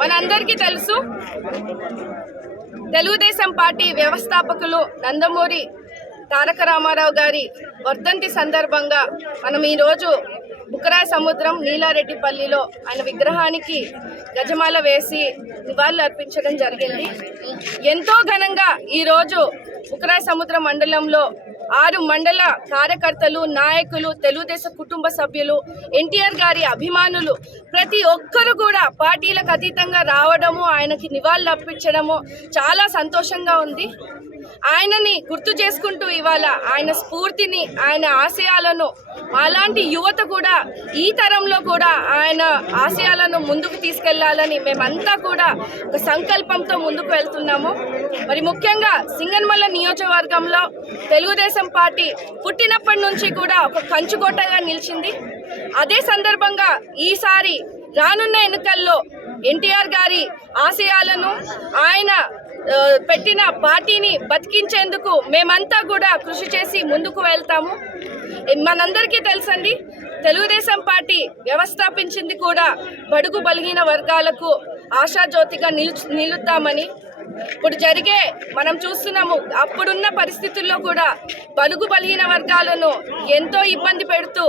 మనందరికీ తెలుసు తెలుగుదేశం పార్టీ వ్యవస్థాపకులు నందమూరి తారక రామారావు గారి వర్ధంతి సందర్భంగా మనం ఈరోజు బుక్కరాయ సముద్రం నీలారెడ్డిపల్లిలో ఆయన విగ్రహానికి గజమాల వేసి నివాళులు అర్పించడం జరిగింది. ఎంతో ఘనంగా ఈరోజు బుక్కరాయ సముద్రం మండలంలో 6 మండల కార్యకర్తలు, నాయకులు, తెలుగుదేశం కుటుంబ సభ్యులు, ఎన్టీఆర్ గారి అభిమానులు ప్రతి ఒక్కరు కూడా పార్టీలకు అతీతంగా రావడము, ఆయనకి నివాళులు అర్పించడము చాలా సంతోషంగా ఉంది. ఆయనని గుర్తు చేసుకుంటూ ఇవాళ ఆయన స్ఫూర్తిని, ఆయన ఆశయాలను అలాంటి యువత కూడా ఈ తరంలో కూడా ఆయన ఆశయాలను ముందుకు తీసుకెళ్లాలని మేమంతా కూడా ఒక సంకల్పంతో ముందుకు వెళ్తున్నాము. మరి ముఖ్యంగా సింగనమల నియోజకవర్గంలో తెలుగుదేశం పార్టీ పుట్టినప్పటి నుంచి కూడా ఒక కంచుకోటగా నిలిచింది. అదే సందర్భంగా ఈసారి రానున్న ఎన్నికల్లో ఎన్టీఆర్ గారి ఆశయాలను, ఆయన పెట్టిన పార్టీని బతికించేందుకు మేమంతా కూడా కృషి చేసి ముందుకు వెళ్తాము. మనందరికీ తెలుసండి, తెలుగుదేశం పార్టీ వ్యవస్థాపించింది కూడా బడుగు బలహీన వర్గాలకు ఆశాజ్యోతిగా నిలుద్దామని. ఇప్పుడు జరిగే మనం చూస్తున్నాము, అప్పుడున్న పరిస్థితుల్లో కూడా బడుగు బలహీన వర్గాలను ఎంతో ఇబ్బంది పెడుతూ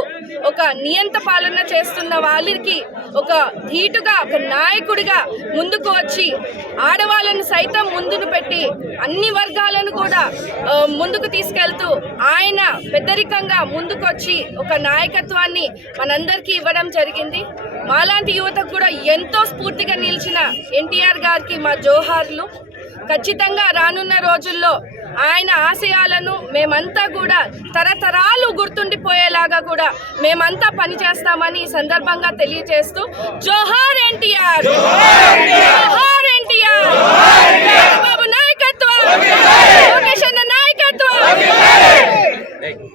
ఒక నియంత పాలన చేస్తున్న వాళ్ళకి ఒక ధీటుగా, ఒక నాయకుడిగా ముందుకు వచ్చి ఆడవాళ్ళను సైతం ముందును పెట్టి అన్ని వర్గాలను కూడా ముందుకు తీసుకెళ్తూ ఆయన పెద్దరికంగా ముందుకొచ్చి ఒక నాయకత్వాన్ని మనందరికీ ఇవ్వడం జరిగింది. మాలాంటి యువతకు కూడా ఎంతో స్ఫూర్తిగా నిలిచిన ఎన్టీఆర్ గారికి మా జోహార్లు. ఖచ్చితంగా రానున్న రోజుల్లో ఆయన ఆశయాలను మేమంతా కూడా తరతరాలు గుర్తుండిపోయేలాగా కూడా మేమంతా పనిచేస్తామని ఈ సందర్భంగా తెలియజేస్తూ జోహార్ ఎన్టీఆర్.